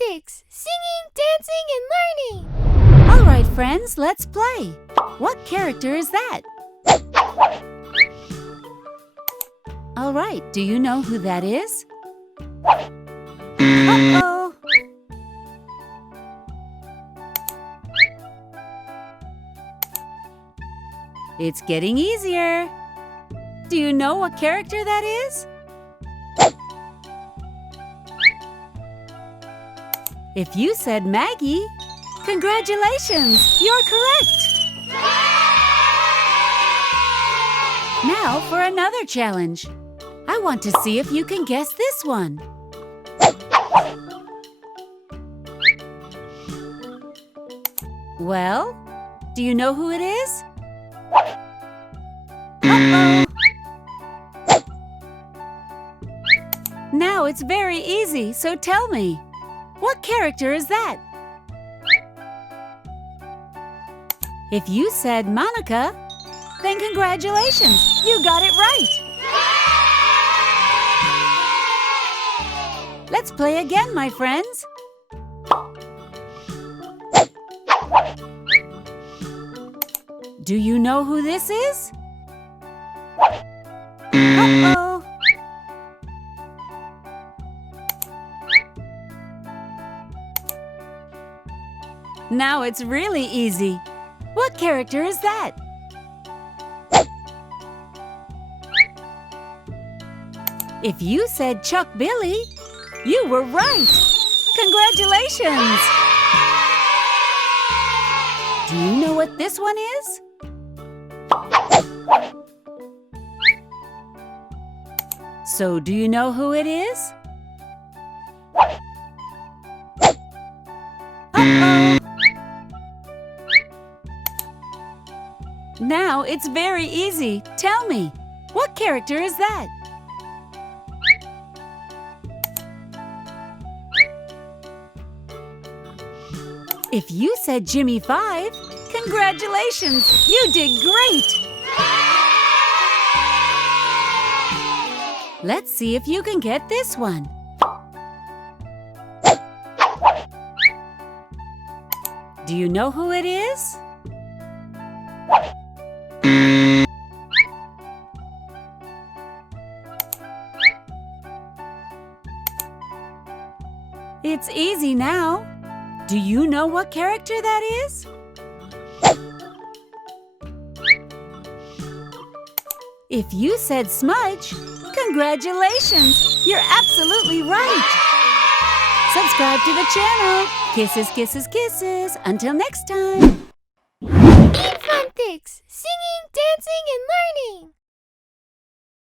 Infantix, singing, dancing, and learning. All right, friends, let's play. What character is that? All right, do you know who that is? Uh-oh. It's getting easier. Do you know what character that is? If you said Maggie, congratulations, you're correct. Now for another challenge. I want to see if you can guess this one. Well, do you know who it is? Uh-oh. Now it's very easy, so tell me, what character is that? If you said Monica, then congratulations, you got it right. Let's play again, my friends. Do you know who this is? Uh-oh. Now it's really easy. What character is that? If you said Chuck Billy, you were right. Congratulations! Do you know what this one is? So, do you know who it is? Uh-oh! Now it's very easy. Tell me, what character is that? If you said Jimmy 5, congratulations! You did great! Let's see if you can get this one. Do you know who it is? It's easy now. Do you know what character that is? If you said Smudge, congratulations! You're absolutely right! Subscribe to the channel. Kisses, kisses, kisses. Until next time. Infantix, singing, dancing, and learning.